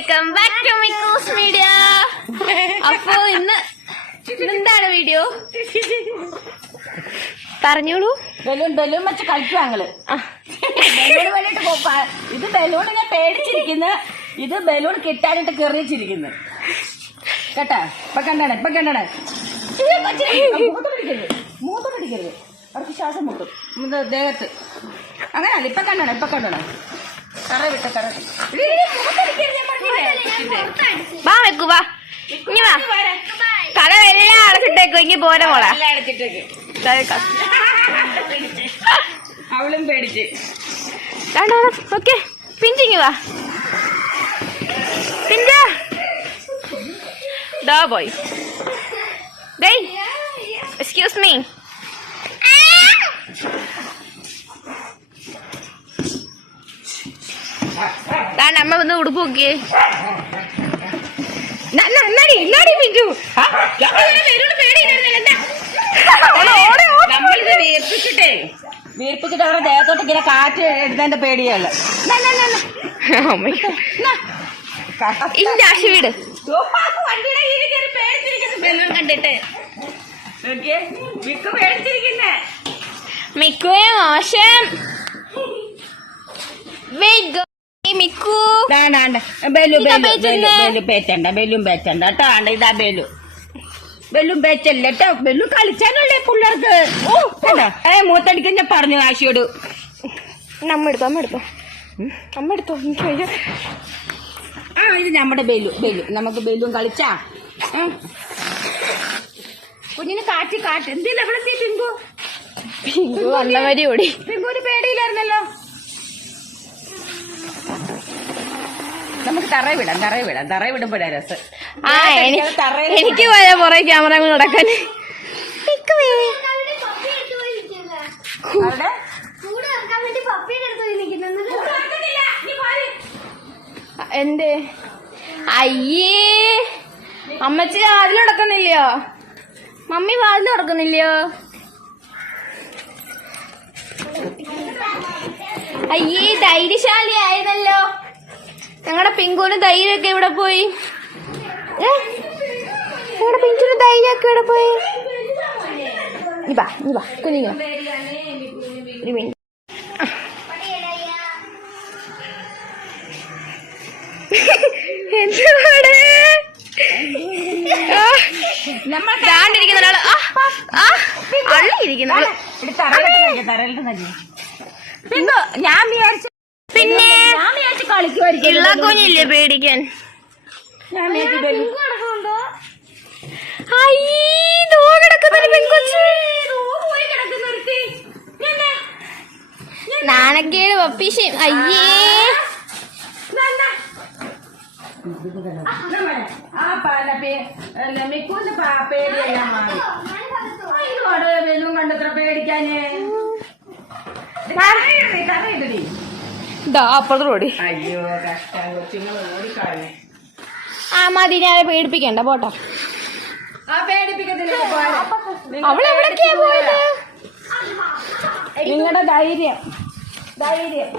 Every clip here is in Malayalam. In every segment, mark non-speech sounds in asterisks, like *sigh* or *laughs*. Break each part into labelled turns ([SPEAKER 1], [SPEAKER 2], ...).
[SPEAKER 1] Welcome back to Mikkus media അപ്പോ ഇന്ന് എന്താണ് വീഡിയോ പറഞ്ഞോളൂ.
[SPEAKER 2] ബലൂൺ ബലൂൺ വെച്ച് കളിക്കും ഞങ്ങൾ. ബലൂൺ വേണ്ടിട്ട് ഇത് ബലൂണിനെ പേടിച്ചിരിക്കുന്നു. ഇത് ബലൂൺ കിട്ടാനായിട്ട് കെറിയിച്ചിരിക്കുന്നു കേട്ടാ? ഇപ്പൊ കണ്ടാണ് ഇപ്പൊ കണ്ടാണ്. മൂത്ത പിടിക്കരുത് മൂത്ത പിടിക്കരുത് അവർക്ക് ശ്വാസം മുട്ടും. ദേഹത്ത്. അങ്ങനെയല്ല ഇപ്പൊ കണ്ടാണ് ഇപ്പൊ കണ്ടാണ്. കറ വിട്ട കറ ഇടി,
[SPEAKER 1] വാ വെക്കു വാ. ഇനി വാ. കട എല്ലാം അടച്ചിട്ടേക്കു ഇനി പോരെ മോളെ.
[SPEAKER 2] അവളും പേടിച്ച്.
[SPEAKER 1] ഓക്കെ പിഞ്ചിങ് വാ. പിഞ്ച. ദാ ബോയ് ഡേയ് എക്സ്ക്യൂസ് മീ അമ്മ വന്ന് ഉടുപ്പ് നോക്കിയേ. പിഞ്ചു
[SPEAKER 2] നമ്മളിത് വീർപ്പിച്ചിട്ടേ. വീർപ്പിച്ചിട്ട് അവരുടെ ദേഹത്തോട്ട് ഇങ്ങനെ കാറ്റ് എടുത്തതിന്റെ
[SPEAKER 1] ഇന്റെ ആശുവീട്
[SPEAKER 2] ബലൂൺ കണ്ടിട്ട്.
[SPEAKER 1] മിക്കുവേ മോശം. *laughs* വെയിറ്റ് മിക്കു
[SPEAKER 2] ബലു
[SPEAKER 1] ഇതാ
[SPEAKER 2] ബലു
[SPEAKER 1] പേച്ചല്ലേ?
[SPEAKER 2] ബലു പേച്ചണ്ട കേട്ടോ. ആണ്ട ഇതാ ബലു. ബലൂൺ പേച്ചല്ല കേട്ടോ. ബലൂൺ കളിച്ചാനല്ലേ പിള്ളേർക്ക്? ഓ കണ്ടോ? ഏ മൂത്തടിക്കാൻ ഞാൻ പറഞ്ഞു ആശയോട്
[SPEAKER 1] നമ്മ എടുത്തോ അമ്മ എടുത്തോ അമ്മ എടുത്തോ എനിക്ക്
[SPEAKER 2] ആ ഇത് നമ്മുടെ ബലു ബലു. നമുക്ക് ബലൂൺ കളിച്ചാ. കുഞ്ഞിന് കാറ്റ് കാറ്റ്. എന്തിനാ ഇവിടെ പിങ്കു
[SPEAKER 1] പിങ്കു വന്നവരി ഓടി.
[SPEAKER 2] ഒരു പേടിയില്ലായിരുന്നല്ലോ. നമുക്ക് തറയിൽ വിടാം തറയിൽ വിടാം തറയിൽ വിടുമ്പോഴാ രസം.
[SPEAKER 1] ആ എനിക്ക് വരാം പുറേ ക്യാമറ നടക്കാൻ. എന്റെ അയ്യേ. അമ്മച്ചി വാതിൽ നടക്കുന്നില്ലയോ മമ്മി വാതിൽ നടക്കുന്നില്ലയോ അയ്യേ ധൈര്യശാലി ആയിരുന്നല്ലോ ഞങ്ങളുടെ പിങ്കുവിന് തൈരൊക്കെ ഇവിടെ പോയി? ഞങ്ങളുടെ പിങ്കുവിന് തൈരൊക്കെ ഇവിടെ പോയി
[SPEAKER 2] ഞാൻ വിചാരിച്ചു ഞാൻ വിചാരിച്ചു കളിക്കുമായിരിക്കും
[SPEAKER 1] ഇള്ള കുഞ്ഞില്ലേ പേടിക്കാൻ? നാണക്കേട് പപ്പീശ് അയ്യേ.
[SPEAKER 2] ആ പാലപ്പേ മിക്കൂന്റെ പേടിയെല്ലാം മാറി. ഇതോട് കണ്ടത്ര പേടിക്കാന്. തറയിടടി,
[SPEAKER 1] അപ്പുറത്ത്
[SPEAKER 2] അയ്യോ കഷ്ടം കൊച്ചുങ്ങൾ ഓടിക്കളഞ്ഞു
[SPEAKER 1] ആ മതി ഞാനെ പേടിപ്പിക്കണ്ട പോട്ടോ.
[SPEAKER 2] ആ പേടിപ്പിക്കത്തില്ല.
[SPEAKER 1] അവൾ പോയത്?
[SPEAKER 2] നിങ്ങളുടെ ധൈര്യം. ധൈര്യം.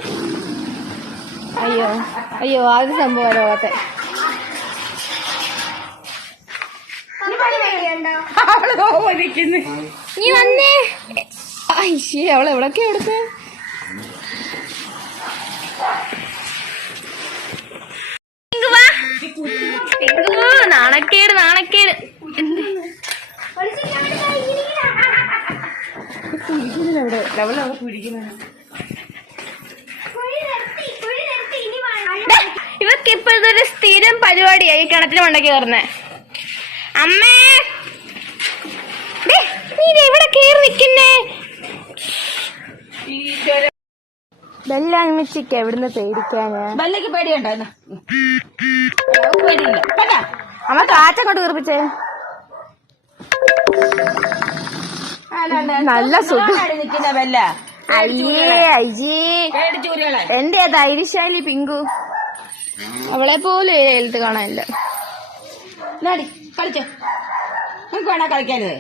[SPEAKER 1] അയ്യോ അയ്യോ ആദ്യ സംഭവം ലോകത്തെ നീ വന്നേ. ഐശ്വര്യ അവളെവിടൊക്കെ എടുത്ത്? നാണക്കേട് നാണക്കേട്. ഇവർക്ക് ഇപ്പോഴത്തെ ഒരു സ്ഥിരം പരിപാടിയായി കിണറ്റിന് മണ്ടയ്ക്ക് കയറുന്നേ അമ്മേ! നീ ഇവിടെ കയറി നിൽക്കുന്നേ. ബെല്ലമ്മച്ചിക്ക് എവിടുന്ന് പേടിക്കാന്?
[SPEAKER 2] ബെല്ലക്ക് പേടിയുണ്ടോ പേടിയില്ല.
[SPEAKER 1] അമ്മ കാറ്റ കൊണ്ട് കീർപ്പിച്ചേ നല്ല സുഖം.
[SPEAKER 2] ബെല്ല. ബല്ല
[SPEAKER 1] അയ്യേ അയ്യേ. എന്റെ ധൈര്യശാലി പിങ്കു? അവളെ പോലും എഴുത്ത് കാണാനില്ല.
[SPEAKER 2] കളിച്ചോ. നമുക്ക് വേണോ കളിക്കാനത്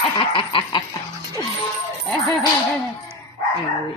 [SPEAKER 2] *laughs*